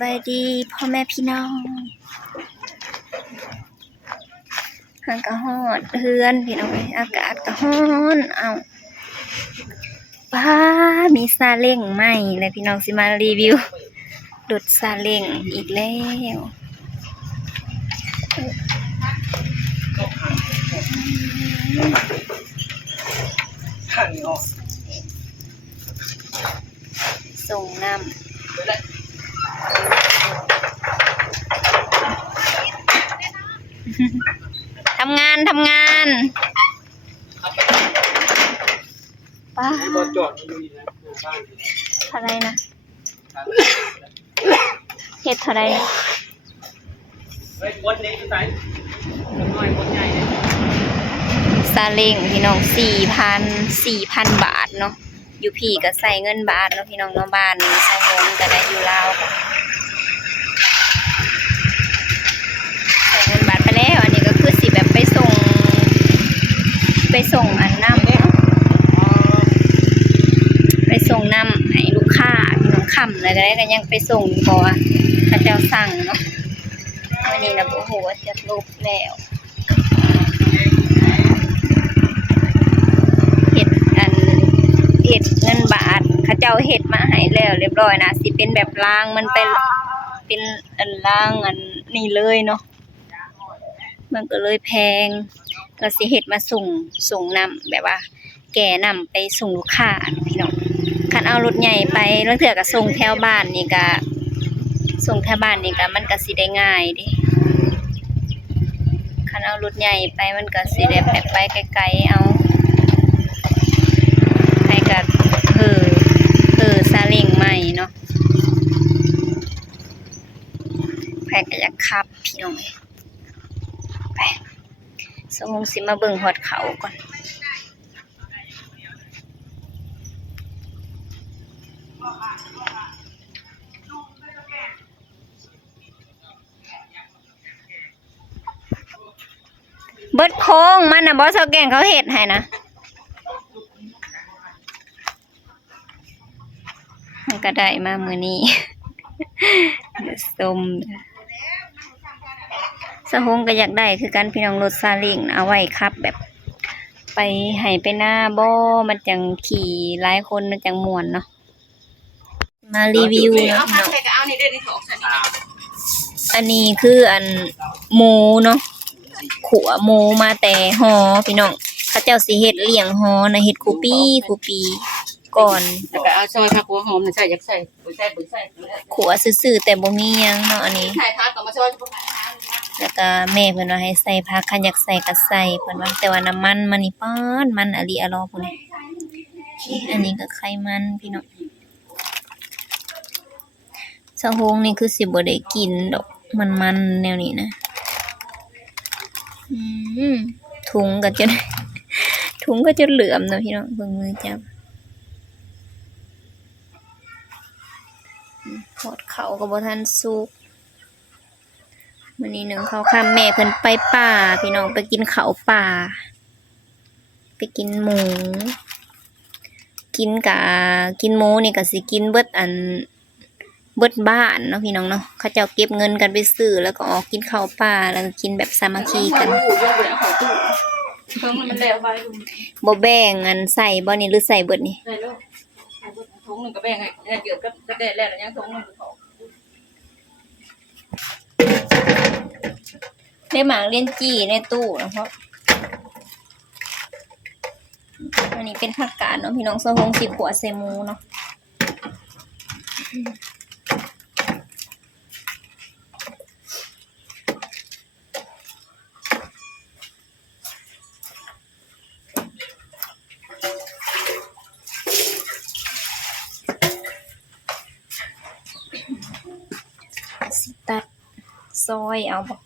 บายดีพ่อแม่พี่น้องหางกะฮอดเฮือนพี่น้องอากาศกะฮ้อนว้ามีซาเล้งใหม่เลยพี่น้องสิมารีวิวรถซาเล้งอีกแล้วส่งน้ำทำงานป้าเท่าไรนะเห็ดเท่าไรนะซาเล้งพี่น้อง4,000 บาทเนาะอยู่พี่ก็ใส่เงินบาทเนาะพี่น้องเนาะบ้านใส่เงินก็ได้อยู่ลาวใส่เงินบาทไปแล้วอันนี้ก็คือสิแบบไปส่งอันน้ำไปส่งน้ำให้ลูกค้าพี่น้องค่ำอะไรก็ได้ก็ยังไปส่งเพราะว่าพระเจ้าสั่งเนาะวันนี้นะโอ้โหจะลบแล้วเห็ดเงินบาทเขาเจ้าเห็ดมาให้แล้วเรียบร้อยนะสิเป็นแบบรางมันเป็นอันรางอันนี่เลยเนาะมันก็เลยแพงก็สิเห็ดมาส่งนำแบบว่าแก่นำไปส่งลูกค้าพี่น้องคันเอารถใหญ่ไปแล้วเถื่อก็ส่งแถวบ้านนี่ก็มันก็สิได้ง่ายดิคันเอารถใหญ่ไปมันก็สิได้แบบไปไกลๆเอาให้กับซาเล้งใหม่เนาะใครก็อยากขับพี่น้องไปส่งสิมาเบิ่งหอดเขาก่อนเบิดโค้งมันน่ะบ่เซาแกงเขาเฮ็ดให้นะมันก็ได้มามื้อนี้ส้มสะฮงก็อยากได้คือกันพี่น้องรถซาเล้งเอาไว้ขับแบบไปให้ไปหน้าบ่มันจังขี่หลายคนมันจังม่วนเนาะมารีวิวเนาะอันนี้คืออันหมูเนาะขัวหมูมาแต่หอพี่น้องเขาเจ้าสิเฮ็ดเลี้ยงหอนะเฮ็ดคูปีก่อนแล้วก็เอาซอยผักหัวหอมน่ะใส่อยากใส่บ่ใส่ขัวซื่อๆแต่บ่มีหยังเนาะอันนี้ใส่ผักก็มาซอยบ่แล้วก็แม่เพิ่นว่าให้ใส่ผักคันอยากใส่ก็ใส่เพิ่นว่าแต่ว่าน้ำมันมันนี่ป๊าดมันอะลิอะลอพุ่นอันนี้ก็ไขมันพี่น้องสะโฮงนี่คือสิบ่ได้กินดอกมันแนวนี้นะถุงก็จะเหลือมเนาะพี่น้องเบิ่งมือจับทอดเขาก็บ่ทันสุกมื้อนี้นึงข้าวค่ำแม่เพิ่นไปป่าพี่น้องไปกินข้าวป่าไปกินหมูกินหมูนี่ก็สิกินเบิดบ้านเนาะพี่น้องเนาะเขาเจ้าเก็บเงินกันไปซื้อแล้วก็ออกกินข้าวป่าแล้วก็กินแบบสามัคคีกันมันแล้วไปบ่แบ่งอันใส่บ่นี่หรือใส่เบิดนี่ใส่ลูกถุงนึงก็แบ่งให้เกี่ยวกับได้แล้วยังถุงนึงก็ได้หมากเลี้ยนจี้ในตู้นะเพราะอันนี้เป็นผักกาดเนาะพี่น้องสะฮงสิขัวใส่หมูเนาะสิตัดซอยเอาบ่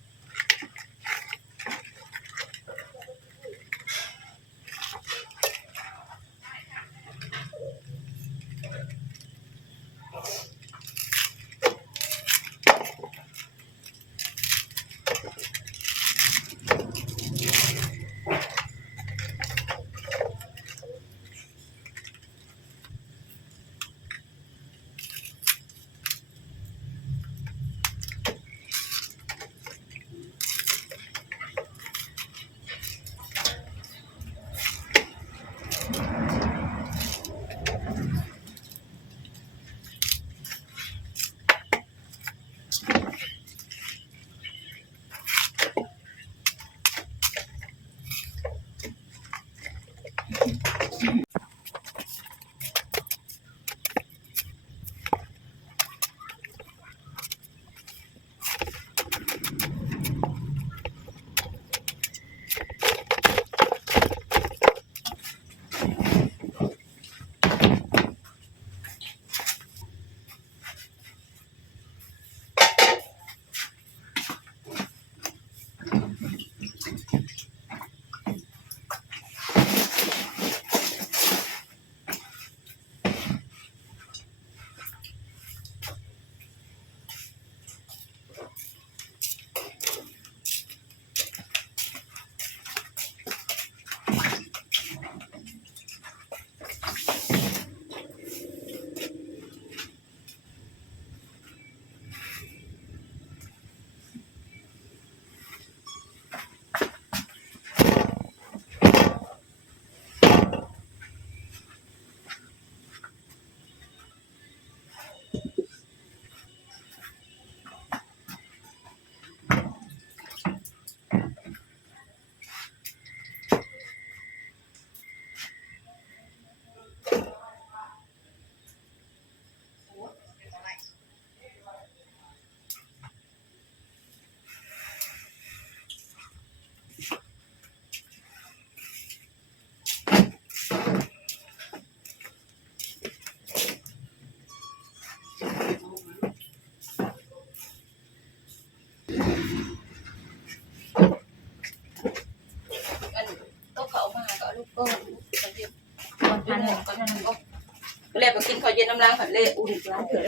ก็กินข้าวเย็นน้ำล้างผัดเละอุ่นล้างเถอะ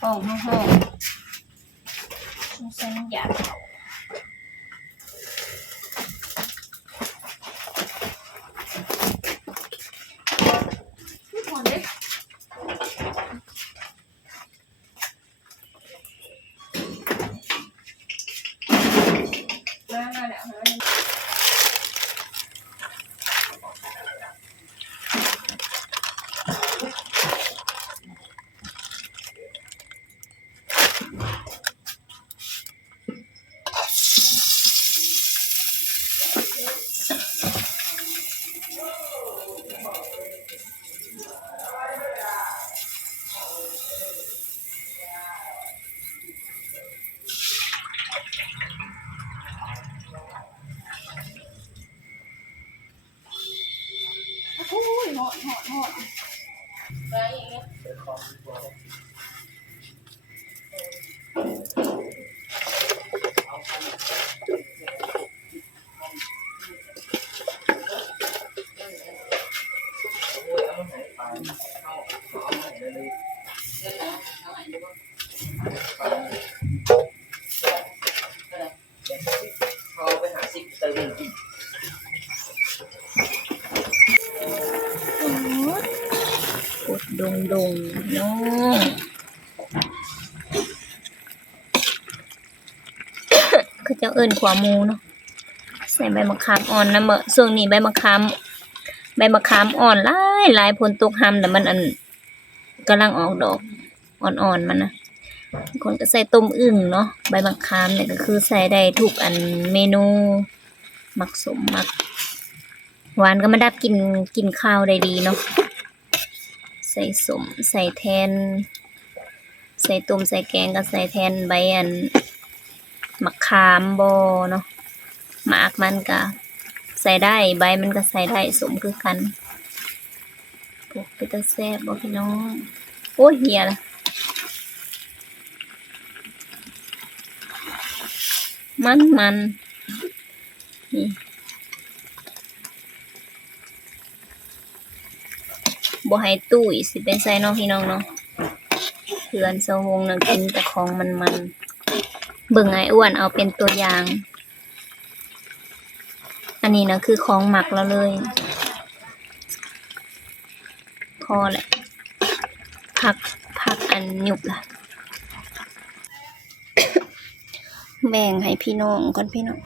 ท้องห้องใส่น้ำยาโอ้ยหอดไปอย่างเงี้ยเขาไปหาซิปเติม ปวดดงน้องเขาจะเอิ้นขวามูเนาะใส่ใบมะขามอ่อนนะเมื่อช่วงนี้ใบมะขามอ่อนหลายผลตกหำแต่มันกำลังออกดอกอ่อนมันนะคนก็ใส่ต้มอึ่งเนาะใบมะขามเนี่ยก็คือใส่ได้ทุกเมนูมักสมมักหวานก็มาดับกินข้าวได้ดีเนาะใส่สมใส่แทนใส่ต้มใส่แกงก็ใส่แทนใบมะขามบอเนาะหมากมันก็ใส่ได้ใบมันก็ใส่ได้สมคือกันพวกเป็นตาแซ่บบ่พี่น้องโอ้ยเหียละมันนี่บ่ให้ตุ้ยสิเป็นไสเนาะพี่น้องเนาะเพื่อนสะวงน่ะกินแต่ของมันเบิ่งไอ้อ้วนเอาเป็นตัวอย่าง อันนี้นะคือของหมักแล้วเลยพอแหละพักอันหยุบละ แบ่งให้พี่น้องก่อนพี่น้อง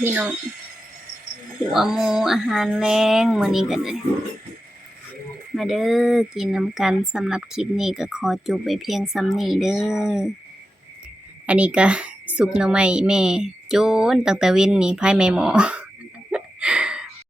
พี่น้องหัวหมูอาหารแรงมื้อนี้กันเลยมาเด้อกินน้ำกันสำหรับคลิปนี้ก็ขอจบไว้เพียงส่ำนี้เด้ออันนี้ก็ซุปหน่อไม้แม่โจนตั้งแต่เว้นนี่พายแม่หมอ